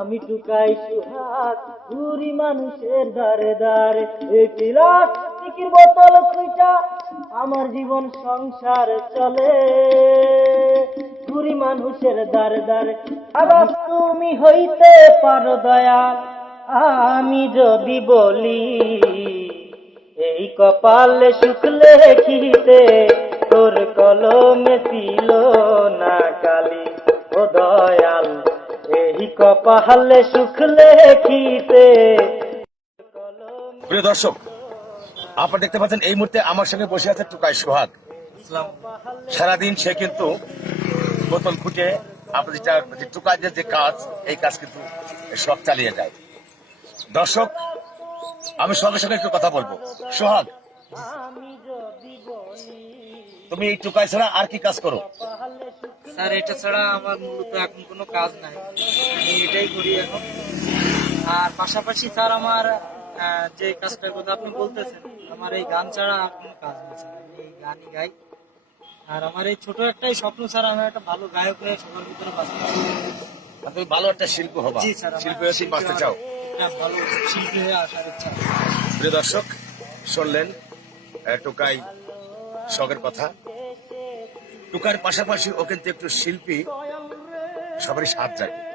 আমি টুকাই সুহাগ ঘুরি মানুষের দ্বারে দ্বারে, এই প্লাস্টিকের বোতল খুইটা আমার জীবন সংসার চলে, ঘুরি মানুষের দ্বারে দ্বারে। আবার তুমি হইতে পারো দয়াল, আমি যদি বলি এই কপালে সুখ লেখিতে তোর কলমে ছিল না কালি। ও দয়াল, এই কপালে সুখ লেখিতে। প্রিয় দর্শক, আপনারা দেখতে পাচ্ছেন এই মুহূর্তে আমার সঙ্গে বসে আছে টুকাই সোহাগ। সারাদিন সে কিন্তু বোতল খুঁটে আপনার যেটা টুকাইদের যে কাজ, এই কাজ কিন্তু সব চালিয়ে যায়। দর্শক, আমি সঙ্গে সঙ্গে একটু কথা বলবো। সোহাগ, তুমি এই টুকাই ছাড়া আর কি কাজ করো? স্যার, এটা ছাড়া আমার মূলত এখন কোনো কাজ নাই, আমি এটাই করি এখন। আর পাশাপাশি স্যার আমার যে কাজটার কথা আপনি বলতেছেন, আমার এই গান ছাড়া আর কোনো কাজ নেই স্যার, আমি এই গানই গাই। আর আমার এই ছোট একটাই স্বপ্ন স্যার, আমি একটা ভালো গায়ক হয়ে সবার ভিতরে বাঁচতে চাই। তুমি ভালো একটা শিল্পী হবা? জি স্যার, শিল্পী হয়ে বাঁচতে চাও? ভালো শিল্পী হয়ে আসার ইচ্ছা। প্রিয় দর্শক, শুনলেন টুকাই শখের কথা। টুকার পাশাপাশি ও কিন্তু একটু শিল্পী, সবারই সাথ জাগে।